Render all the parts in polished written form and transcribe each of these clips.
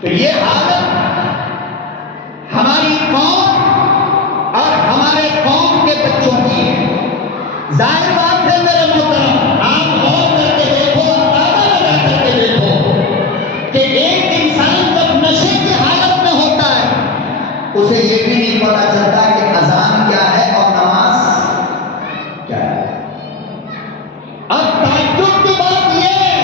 تو یہ حالت ہماری قوم اور ہمارے قوم کے بچوں کی ہے. ظاہر بات ہے میرے محترم، آپ غور کر کے دیکھو، اندازہ لگا کر کے دیکھو کہ ایک انسان جب نشے کی حالت میں ہوتا ہے اسے یہ بھی نہیں پتا چلتا کہ اذان کیا ہے اور نماز کیا ہے. اب تعجب کی بات یہ ہے،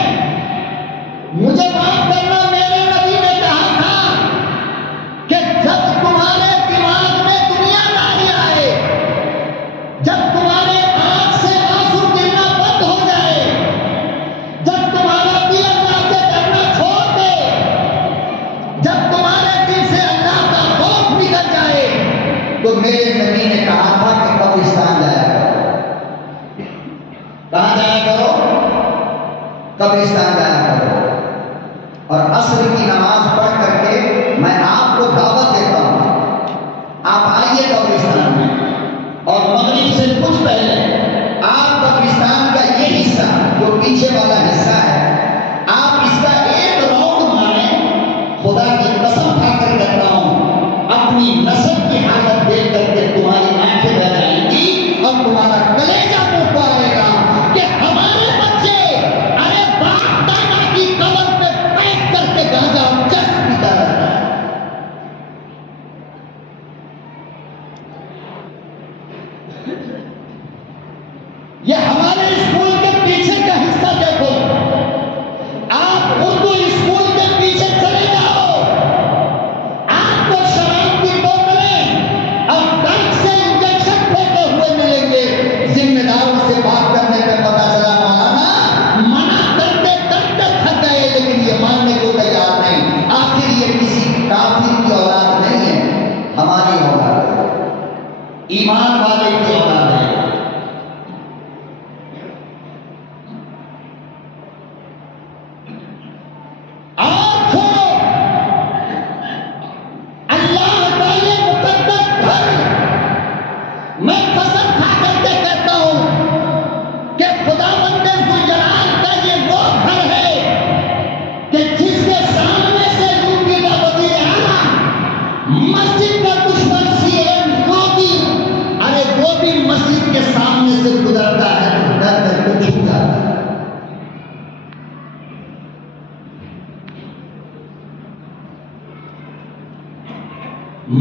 مجھے معاف کرنا، میرے نبی نے کہا تھا کہ جب تمہارے دماغ میں دنیا داری آئے، جب تمہارے آنکھ سے آنسو گرنا بند ہو جائے، جب تمہارا دل اللہ سے ڈرنا چھوڑ دے، جب تمہارے دل سے اللہ کا خوف نکل جائے، تو میرے نبی نے کہا تھا کہ قبرستان جایا کرو. کہاں جایا کرو؟ قبرستان جایا کرو. اور عصر کی نماز پڑھ کر کے میں آپ کو دعوت دیتا ہوں، آپ آئیے قبرستان میں، اور مغرب سے کچھ پہلے آپ قبرستان کا یہ حصہ جو پیچھے والا حصہ ہے، آپ اس کا ایک راؤنڈ ماریں. خدا کی قسم کھا کر کہتا ہوں، اپنی نسل کی حالت دیکھ کر کے تمہاری آنکھیں بہ جائیں گی اور تمہارا کلیجہ منہ کو آئے گا کہ ہمارے بچے ارے باپ دادا کی قبر پہ پیک کر کے گانجا اور چرس پیتا رہتا ہے. یہ ہمارے اسکول کے پیچھے کا حصہ دیکھو، آپ اردو اسکول کے پیچھے چلے جاؤ، آپ کو شراب کی بوتلیں اور ڈرگ سے انجیکشن پھینکے ہوئے ملیں گے. ذمہ داروں سے بات کرنے پہ پتا چلا مولانا منع کرتے کرتے تھک گئے، لیکن یہ ماننے کو تیار نہیں. آخر یہ کسی کافر کی اولاد نہیں ہے، ہماری اولاد ہے، ایمان والے کی اولاد ہے.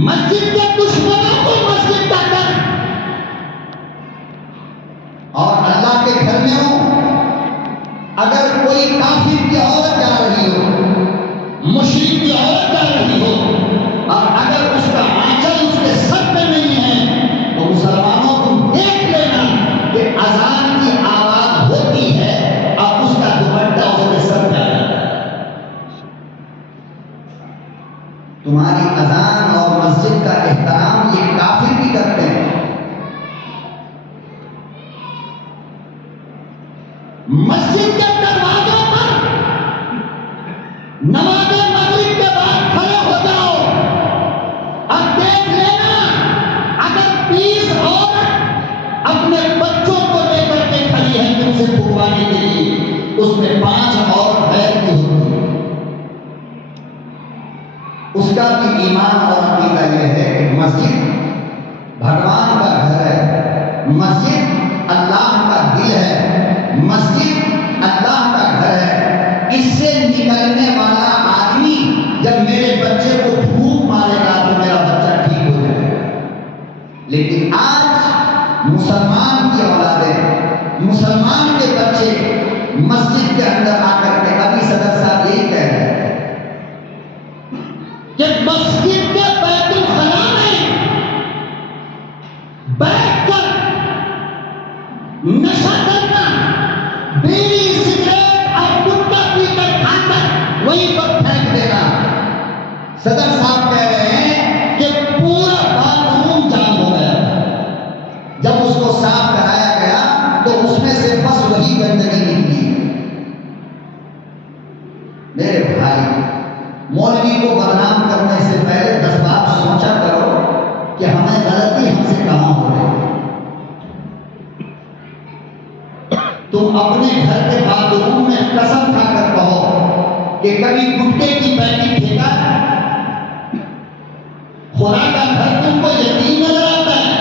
مسجد کے دشمنوں کو مسجد کا ڈر، اور اللہ کے گھر میں ہو، اگر کوئی کافر کی عورت جا رہی ہو، مشرک کی عورت جا رہی ہو، اور اگر اس کا آنچل اس کے سر پہ نہیں ہے، تو مسلمانوں تم دیکھ لینا کہ اذان کی آواز ہوتی ہے اور اس کا دوپٹہ اس کے سر پہ آ جاتا ہے. تمہاری اذان اور مسجد کا احترام یہ کافر بھی کرتے ہیں. مسجد کے دروازوں پر نماز مغرب کے بعد کھڑے ہو جاؤ اور دیکھ لینا، اگر 20 عورت اپنے بچوں کو لے کر کے کھڑی ہے تم سے پکوانے کے لیے، اس میں 5 عورت غیر کی ہوتی ہے. اس کا بھی ایمان اور عقیدہ یہ ہے کہ مسجد بھگوان کا گھر ہے، مسجد اللہ کا دل ہے، مسجد اللہ کا گھر ہے. اس سے نکلنے والا آدمی جب میرے بچے کو پھونک مارے گا تو میرا بچہ ٹھیک ہو جائے گا. لیکن آج مسلمان کی اولادیں، مسلمان کے بچے مسجد کے اندر آ کر کے، ابھی صدر صاحب یہی کہہ رہے ہیں کہ مسجد کے بیت الخلا میں بیٹھ کر نشہ کرنا، بیڑی سگریٹ اور گٹکا پی کر کھا کر وہیں پر پھینک دینا. صدر صاحب کہہ رہے ہیں کہ پورا باتھ روم جام ہو گیا، جب اس کو صاف کرایا گیا تو اس میں سے بس وہی گندگی نکلی. میرے بھائی، مولوی کو بدنام کرنے سے پہلے 10 بار سوچا کرو کہ ہمیں غلطی ہم سے کہاں ہو رہی ہے. تم اپنے گھر کے باتھ روم میں قسم کھا کر کہو کہ کبھی گٹکے کی پیٹی پھینکا ہے؟ خدا کا گھر تم کو یتیم نظر آتا ہے؟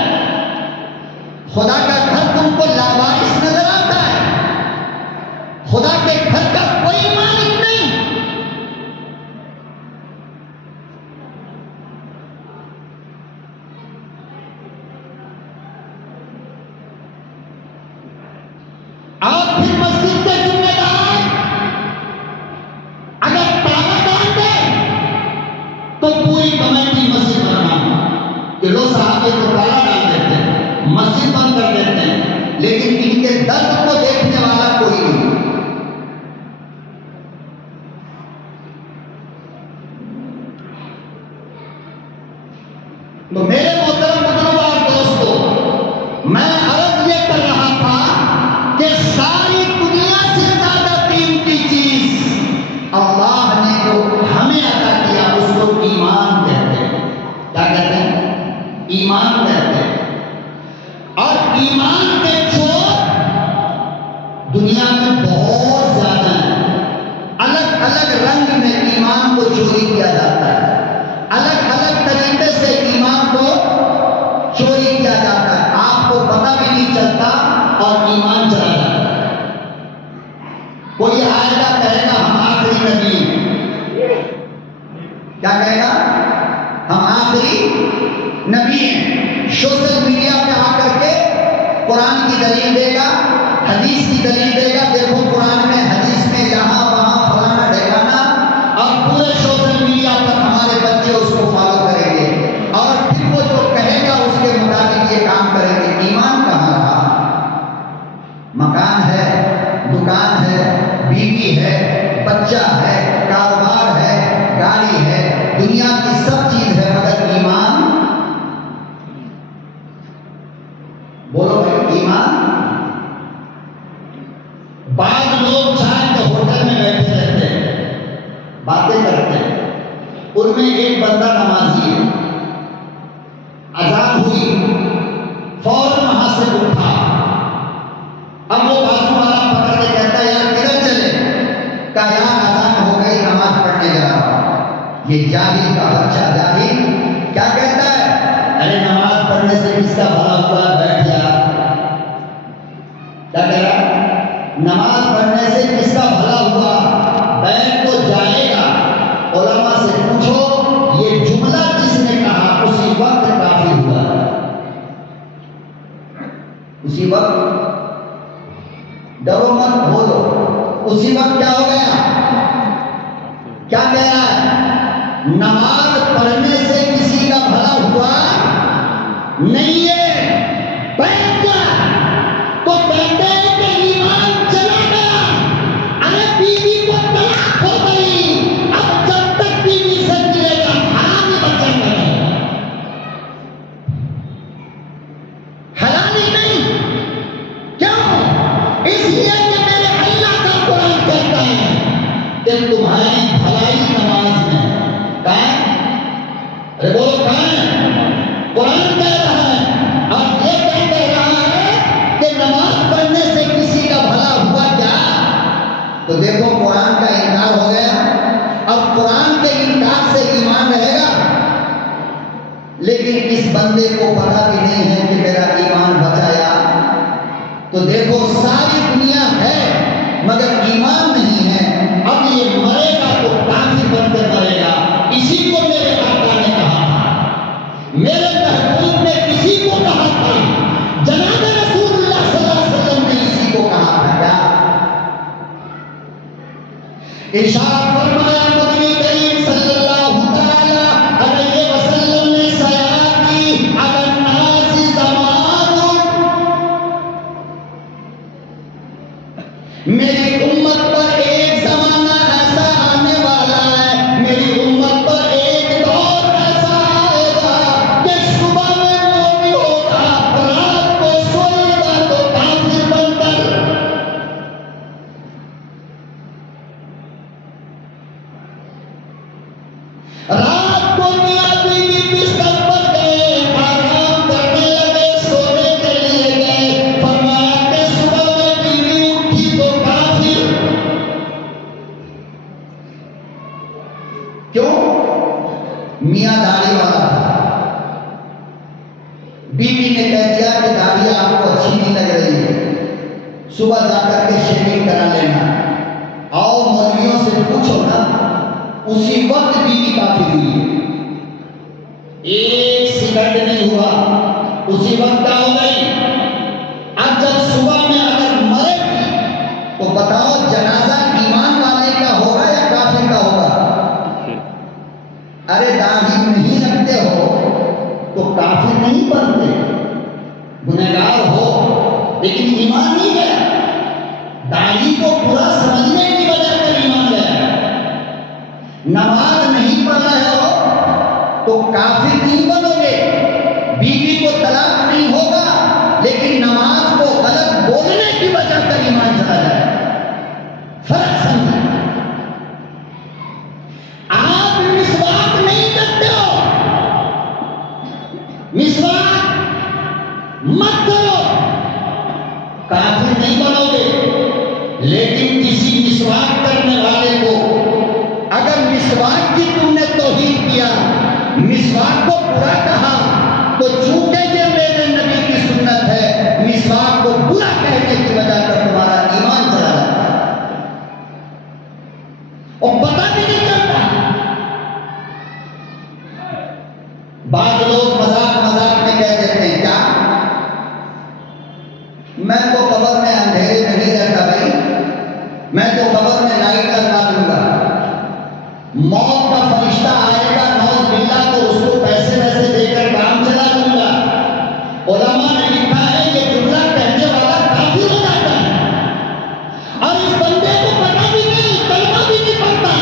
خدا کا گھر تم کو لاوارث نظر آتا ہے؟ خدا کے گھر کا کوئی مالک نہیں؟ اور پھر مسجد کے ذمہ دار اگر تالا ڈال دے تو پوری کمیٹی مسجد بنانا کہ لو صاحب یہ تو تالا ڈال دیتے ہیں، مسجد بند کر دیتے ہیں، لیکن ان کے درد کو دیکھنے والا کوئی نہیں۔ تو میرے محترم بزرگوں اور دوستوں، میں عرض یہ کر رہا تھا کہ ساری دنیا سے زیادہ قیمتی چیز اللہ نے جو ہمیں عطا کیا اس کو ایمان کہتے ہیں۔ کیا کہتے ہیں؟ ایمان کہتے ہیں۔ اور ایمان کے چور دنیا میں بہت زیادہ ہیں۔ الگ الگ رنگ میں ایمان کو چوری کیا جاتا ہے، الگ الگ طریقے سے ایمان کو چوری کیا جاتا ہے، آپ کو پتہ بھی نہیں چلتا اور ایمان چلا جاتا ہے۔ کوئی آئے گا کہے گا ہم آخری نبی ہیں، کیا کہے گا؟ ہم آخری نبی ہیں۔ سوشل میڈیا پہ آ کر کے قرآن کی دلیل دے گا، حدیث کی دلیل دے گا، دیکھو قرآن میں حدیث میں یہاں وہاں فلانا ڈھکانا، اور پورے سوشل میڈیا پر ہمارے بچے اس کو فالو کریں گے، اور پھر وہ جو کہے گا اس کے مطابق یہ کام کریں گے۔ ایمان کہاں رہا؟ مکان ہے، دکان ہے، بیوی ہے، بچہ ہے، کاروبار ہے، گاڑی ہے، دنیا کی سب چیز ہے، مگر ایمان؟ بولو بھائی، ایمان؟ بعض لوگ چائے کے ہوٹل میں بیٹھے رہتے ہیں، باتیں کرتے ہیں، ان میں ایک بندہ نمازی ہے، اذان ہوئی، فوراً وہاں سے اٹھا، اب وہ بازو والا پکڑ کے کہتا ہے یار کدھر چلے؟ کہا یار اذان ہو گئی، نماز پڑھنے جا رہا ہوں۔ یہ جاہل کا بچہ جاہل کیا کہتا ہے؟ ارے نماز پڑھنے سے کس کا بھلا ہوا؟ بیٹھ جا۔ کیا کہہ رہا؟ نماز پڑھنے سے کس کا بھلا ہوا؟ بیٹھ تو جائے گا۔ علماء سے پوچھو یہ جملہ جس نے کہا اسی وقت کافر ہوا، اسی وقت ڈرو مت بولو، اسی وقت کیا ہو گیا؟ کیا کہہ رہا ہے؟ نماز پڑھنے سے کسی کا بھلا ہوا نہیں ہے، بیٹھ جا۔ تو کہتے ہیں کہ ایمان چلا گیا۔ ارے بیوی کو طلاق ہو گئی، اب جب تک بیوی سے ملے گا حرام بچہ کرے، حلال ہی نہیں۔ کیوں؟ اس لیے کہ میرے اللہ کا قرآن کہتا ہے کہ تمہاری بھلائی نماز میں کہاں ہے؟ ارے بولو کہاں ہے؟ قرآن کہہ رہا ہے، اور یہ کہہ رہا ہے کہ نماز پڑھنے سے کسی کا بھلا ہوا کیا؟ تو دیکھو قرآن کا انکار ہو گیا، اب قرآن کے انکار سے ایمان رہے گا؟ لیکن اس بندے کو پتہ بھی نہیں ہے کہ میرا ایمان بچایا۔ تو دیکھو ساری دنیا ہے مگر ایمان نہیں ہے، اب یہ مرے گا تو کافر بن کر مرے گا۔ اسی کو میرے آقا نے کہا تھا، میرے محبوب نے کسی کو کہا تھا، جناب رسول اللہ صلی اللہ علیہ وسلم نے اسی کو کہا تھا۔ کیا ارشاد فرمایا نبی کریم صلی اللہ تعالی علیہ وسلم نے سیاتی علی الناس زمان، میری امت پر ایک زمانہ ایسا آنے والا ہے، میری امت پر ایک دور ایسا آئے گا کہ صبح میں مومن ہوگا، رات کو سوئے گا تو کافر بن کر۔ رات کو میاں بیوی بستر پر گئے، آرام کرنے لگے، سونے کے لیے گئے، فرمایا کہ صبح میں بیوی اٹھی تو کافر۔ کیوں؟ میاں داڑھی والا تھا، بیوی نے کہہ دیا کہ داڑھی آپ کو اچھی نہیں لگ رہی ہے، صبح جا کر کے شیونگ کرا لینا، آؤ مولویوں سے پوچھو نا۔ اسی وقت بیوی کافر ہوئی ہے، ایک سیکنڈ نہیں ہوا، اسی وقت کیا ہو گئی؟ اب جب صبح میں اگر مرے گی تو بتاؤ جنازہ ایمان والے کا ہوگا یا کافر کا ہوگا؟ ارے داڑھی نہیں رکھتے ہو تو کافر نہیں بنتے، گنہگار ہو لیکن ایمان نہیں گیا، داڑھی کو برا سمجھنے کی وجہ سے ایمان گیا۔ نماز نہیں پڑھ رہے ہو تو کافر نہیں بنو گے، بیوی کو طلاق نہیں ہوگا لیکن نماز کو غلط بولنے کی وجہ سے ایمان چلا جائے۔ فرق سمجھیں۔ آپ مسواک نہیں کرتے ہو، مسواک مت کرو، کافر نہیں بنو گے، لیکن کسی مسواک کرنے والے کو اگر مسواک کی تم نے توہین کیا، مسواک کو برا کہا، تو چونکہ یہ میرے نبی کی سنت ہے، مسواک کو برا کہنے کی وجہ سے تمہارا ایمان چلا جاتا ہے اور پتہ بھی نہیں چلتا۔ بعض لوگ مذاق مذاق میں کہہ دیتے ہیں کیا میں تو قبر میں اندھیرے میں نہیں رہتا بھائی، میں تو قبر میں لائٹ لگا دوں گا، موت کا فرشتہ آئے گا نوز باللہ تو اس کو پیسے ویسے دے کر کام چلا دوں گا۔ علماء نے لکھا ہے یہ جملہ کہنے والا کافر ہو جاتا ہے، اور اس بندے کو پتہ بھی نہیں، کلمہ بھی نہیں پڑھتا۔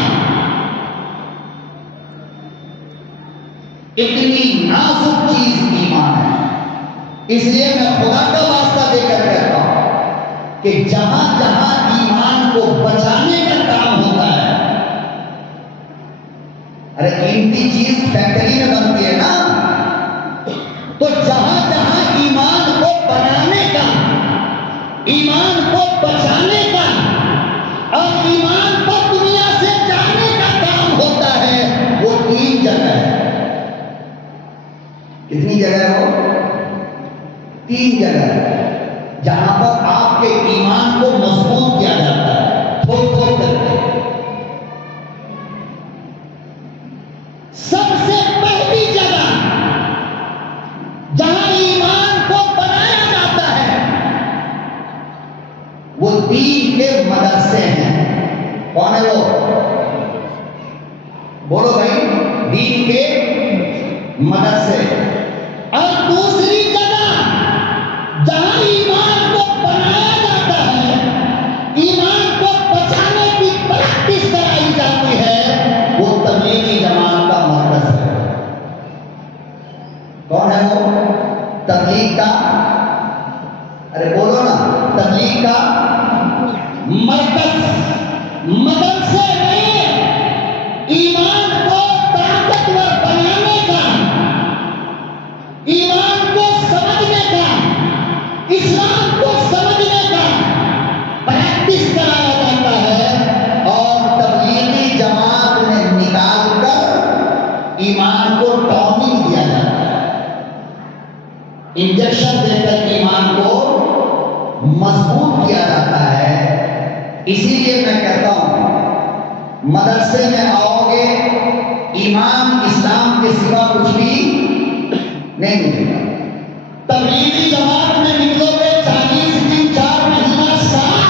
اتنی نازک چیز ایمان ہے، اس لیے میں خدا کا واسطہ دے کر کہتا ہوں کہ جہاں جہاں ایمان کو بچانے کا کام ہوتا ہے، ارے قیمتی چیز فیکٹری میں بنتی ہے نا، تو جہاں جہاں ایمان کو بنانے کا، ایمان کو بچانے کا اور ایمان کو دنیا سے جانے کا کام ہوتا ہے، وہ 3 جگہ ہے۔ کتنی جگہ ہے وہ؟ 3 جگہ ہے جہاں پر آپ کے ایمان کو مضبوط کیا جاتا ہے، تھوڑ تھوڑ کر کے۔ سب سے پہلی جگہ جہاں ایمان کو بنایا جاتا ہے وہ دین کے مدرسے ہیں۔ کون ہے وہ؟ بولو بھائی، دین کے مدرسے۔ اور دوسری جگہ جہاں ایمان کو بنایا جاتا ہے، ایمان کو بچانے کی پریکٹس کرائی جاتی ہے، وہ تبلیغی جماعت کا مرکز ہے۔ کون ہے وہ؟ تبلیغ کا، ارے بولو نا، تبلیغ کا مرکز، مدرسے میں ایمان کو طاقتور بنانے کا، ایمان کو سمجھنے کا، اسلام کو سمجھنے کا پریکٹس کرایا جاتا ہے، اور تبلیغی جماعت میں نکال کر ایمان کو ٹوننگ دیا جاتا ہے، انجیکشن دے کر ایمان کو مضبوط کیا جاتا ہے۔ اسی لیے میں کہتا ہوں مدرسے میں آؤ گے ایمان اسلام کے سوا کچھ بھی نہیں ملے گا۔ تبلیغی جماعت میں نکلو گے 40 دن 4 مہینہ سال،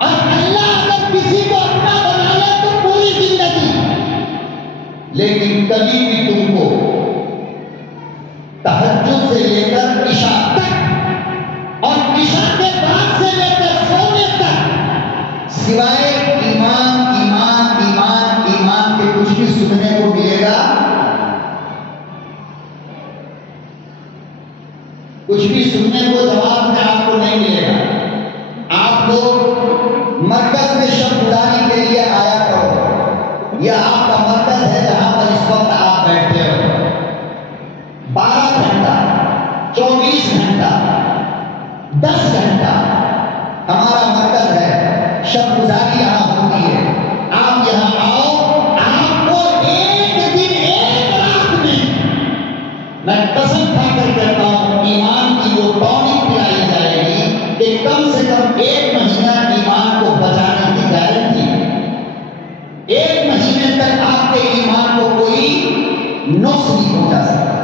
اور اللہ اگر کسی کو اپنا بنا لے تو پوری زندگی، لیکن کبھی بھی تم کو تہجد سے لے کر عشاء تک اور عشاء کے بعد سے لے کر سونے تک سوائے ایمان ایمان ایمان ایمان کے کچھ بھی سننے کو ملے گا؟ کچھ بھی سننے کو جواب میں آپ کو نہیں ملے گا۔ آپ لوگ مرکز میں شب گزاری کے لیے آیا کرو، یہ آپ کا مرکز ہے جہاں پر اس وقت آپ بیٹھے ہو۔ 12 گھنٹہ 24 گھنٹہ 10 گھنٹہ ہمارا مرکز ہے، شب گزاری یہاں ہوتی ہے۔ آپ یہاں آؤ، آپ آپ کے ایمان کو کوئی نقص نہیں پہنچا سکتا۔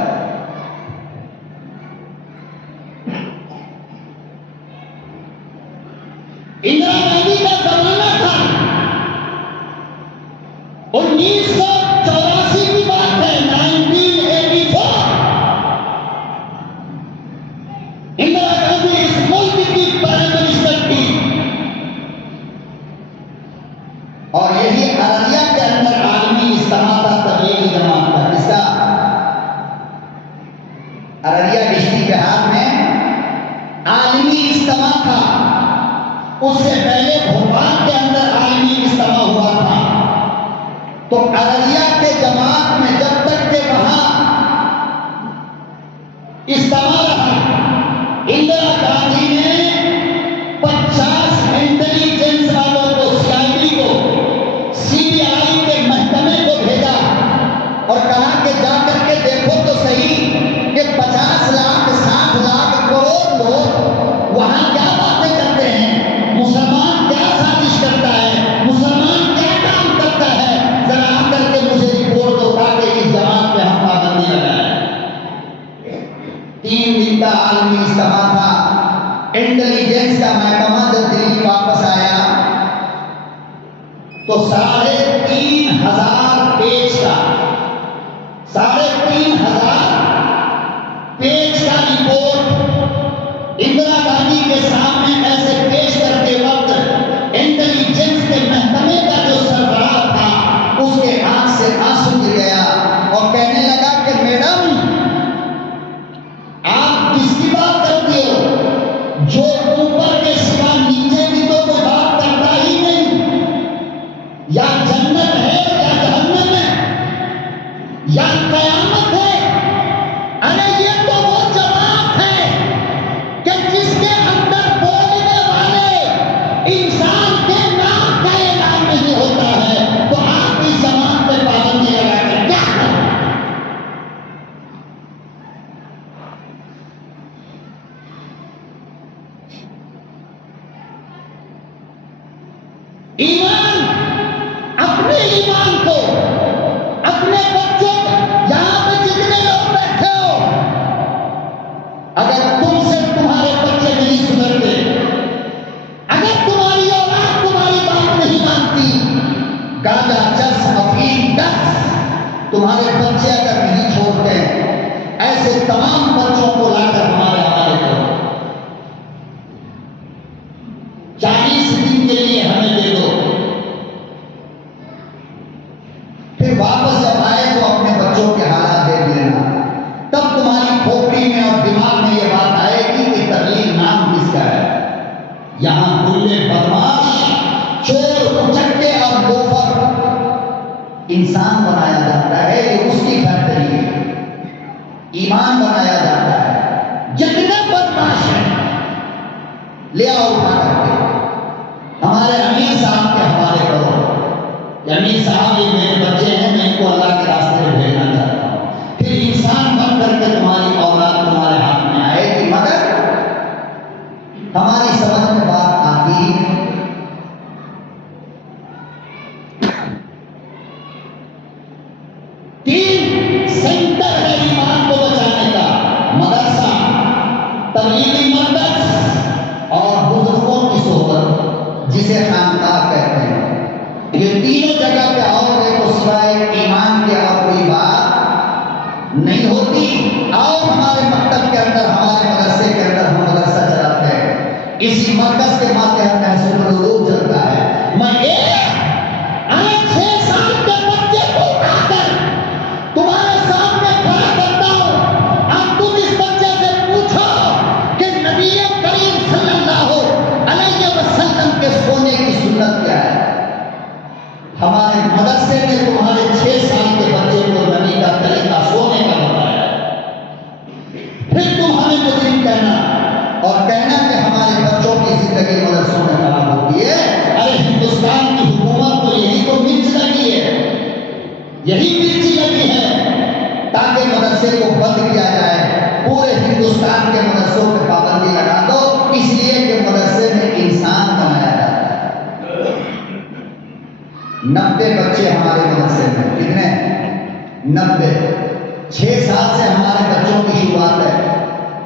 اندرا گاندھی کا زمانہ تھا، 1984 کی بات ہے، 1984۔ اندرا گاندھی اس ملک کی پرائم منسٹر تھی، اور یہی ارریہ کے اندر عالمی اجتماع تھا تبلیغی جماعت کا۔ اس کا ارریہ ڈسٹرکٹ بہار میں عالمی اجتماع تھا۔ اس سے پہلے بھوپال کے اندر عالمی اجتماع ہوا تھا۔ تو ارریہ کے جماعت میں جب تک کہ وہاں اجتماع رہا، اندرا گاندھی نے 50 انٹیلیجنس والوں کو، CID کو، CBI کے محکمے کو بھیجا اور کہا کہ جا کر کے دیکھو تو صحیح کہ 50 لاکھ 60 لاکھ کروڑ لوگ وہاں کیا باتیں کرتے ہیں، مسلمان کیا سازش کرتا ہے، مسلمان کیا کام کرتا ہے، ذرا آ کر کے مجھے رپورٹ دو تاکہ اس جماعت پہ ہم پابندی لگائیں۔ 3 دن کا عالمی اجتماع تھا۔ انٹیلیجنس کا محکمہ جب دلی واپس آیا تو 3,500 پیج کا 3,500 پیج کا رپورٹ اندرا گاندھی کے سامنے ایسے پیش کرتے وقت انٹیلیجنس کے محکمے کا جو سربراہ تھا اس کے آنکھ سے آنسو گر گیا اور کہنے لگا کہ میڈم آپ کس کی بات کرتی ہو، جو اوپر کے سوا نیچے کی تو کوئی بات کرتا ہی نہیں، یا جنت ہے یا جہنم ہے یا قیامت ہے۔ ارے یہ تو وہ جماعت ہے کہ جس کے اندر بولنے والے انسان کے نام کا اعلان نہیں ہوتا ہے، تو آپ اس جماعت پہ پابندی لگا کر کیا کریں؟ ایمان، اپنے ایمان کو، اپنے بچوں کو، یہاں پہ جتنے لوگ بیٹھے ہو، اگر تم سے تمہارے بچے نہیں سدھرتے، اگر تمہاری اولاد تمہاری بات نہیں مانتی، گاجا چرس افیم ڈرس تمہارے بچے اگر نہیں چھوڑتے، ایسے تمام بچوں کو لا کر ہمارے حوالے کرو، 40 دن کے لیے ہمیں دے دو، پھر واپس جب آئے تو اپنے بچوں کے حالات دیکھ لینا، تب تمہاری کھوپڑی میں اور دماغ میں یہ بات آئے گی کہ تبلیغ نام کس کا ہے۔ یہاں گنڈے، بدماش، چور، اچکے اور لوفر انسان بنایا جاتا ہے، یہ اس کی فیکٹری ہے۔ ایمان بنایا جاتا ہے، جتنے بدماش ہیں لے آؤ اٹھا کر کے ہمارے امیر صاحب کے حوالے کرو کہ امیر صاحب یہ میرے بچے ہیں، میں ان کو اللہ کے راستے میں بھیجنا چاہتا ہوں۔ پھر انسان بن کر کے تمہاری اولاد تمہارے ہاتھ میں آئے گی، مگر ہماری سمجھ میں بات آتی ہی نہیں۔ تین سینٹر ہے ایمان کو بچانے کا: مدرسہ، تبلیغی مرکز اور بزرگوں کی صحبت جسے خانقاہ کہتے ہیں۔ یہ تینوں جگہ پہ اور دیکھو سوائے ایمان کے اور کوئی بات نہیں ہوتی۔ آؤ ہمارے مکتب کے اندر، ہمارے مدرسے کے اندر ہم مدرسہ چلاتے ہیں، اسی مرکز کے ماتحت تحصیل العلوم چلتا ہے۔ میں 6 سال کے بچے کو اٹھا کر تمہارے سامنے کھڑا کرتا ہوں، اب تم اس بچے سے پوچھو کہ نبی کریم صلی اللہ علیہ وسلم کے سونے کی سنت کیا ہے۔ ہمارے مدرسے نے تمہارے 6 سال کے بچے کو نبی کا طریقہ سونے کا بتایا، پھر تم ہمیں مجرم کہنا اور کہنا کہ ہمارے بچوں کی زندگی مدرسوں میں خراب ہوتی ہے۔ ارے ہندوستان کی حکومت کو یہی تو مرچ لگی ہے، یہی مرچی لگی ہے تاکہ مدرسے کو بند کیا جائے، پورے ہندوستان کے مدرسوں پہ پابندی لگا دو، اس لیے کہ مدرسے میں انسان بنایا جاتا ہے۔ 90 بچے ہمارے مدرسے میں. کتنے؟ 90. 6 سال سے ہمارے بچوں کی شروعات ہے.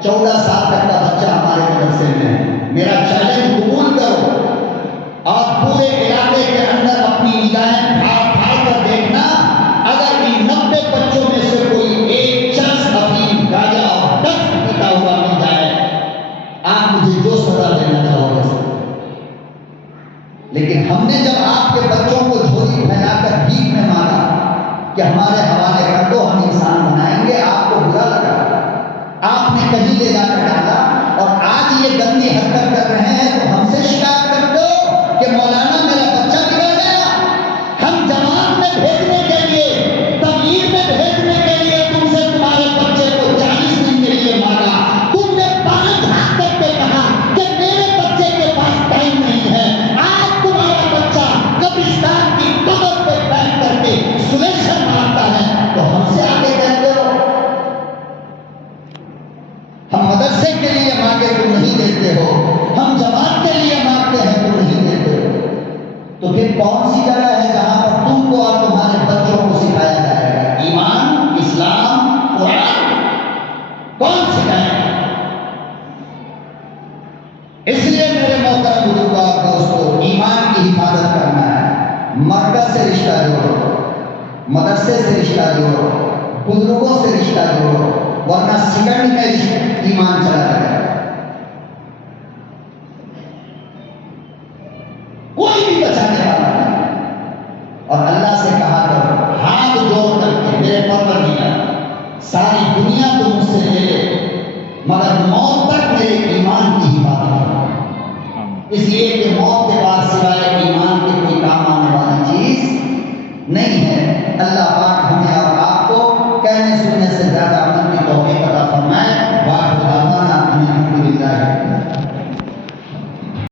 14 سال تک کا بچہ ہمارے مدرسے میں ہے. میرا چیلنج قبول کرو اور پورے علاقے کے اندر اپنی نگاہیں پھاڑ کر دیکھنا. اگر ان 90 بچوں میں سے کوئی ایک شخص افیم گاجا اور ڈرگ پیتا ہوا مل جائے، آپ مجھے جو سزا دینا چاہو گے. لیکن ہم نے جب آپ کے بچوں کو جھولی پھیلا کر بھیک میں مانگا کہ ہمارے حوالے کر دو، ہم انسان بنائیں گے، آپ کو برا لگا، آپ نے کہیں لے جا کر ڈالا اور آج یہ گندی حرکت کر رہے ہیں تو ہم سے شکایت کر دو کہ مولانا میرا بچہ بگڑ گیا. ہم جماعت میں بھیجنے کے لیے، تبلیغ میں بھیجنے کے لیے تم سے تمہارے بچے کو 40 دن کے لیے مانگا. تم نے 5 ہاتھ کر کے کہا کہ میرے بچے کے پاس ٹائم نہیں ہے. آج تمہارا بچہ قبرستان کی قبر پہ بیٹھ کر کے سلیشن مارتا ہے تو ہم سے آگے کہتے ہو. ہم مدرسے کے لیے مانگے تو نہیں دیتے ہو، ہم جماعت کے لیے مانگتے ہیں تو نہیں دیتے ہو. تو پھر کون سی جگہ ہے جہاں پر تم کو اور تمہارے بچوں کو سکھایا جائے گا ایمان، اسلام، قرآن؟ کون سکھائے گا؟ اس لیے میرے محترم بزرگوں دوستو، ایمان کی حفاظت کرنا ہے. مرکز سے رشتہ جوڑو، مدرسے سے رشتہ جوڑو، بزرگوں سے رشتہ جوڑو، ورنہ سیکنڈ میں ایمان چلا جائے. کوئی بھی بچانے والا نہیں. اور اللہ سے کہا کرو ہاتھ جوڑ کر کے، میرے پروردگار ساری دنیا تو مجھ سے لے لے مگر موت تک میرے ایمان کی حفاظت کرو. اس لیے کہ موت کے بعد سوائے ایمان کے کوئی کام آنے والی چیز نہیں ہے. اللہ پاک ہمیں اور آپ کو کہنے سننے سے زیادہ عمل کی توفیق عطا فرمائے. واخر دعوانا الحمدللہ.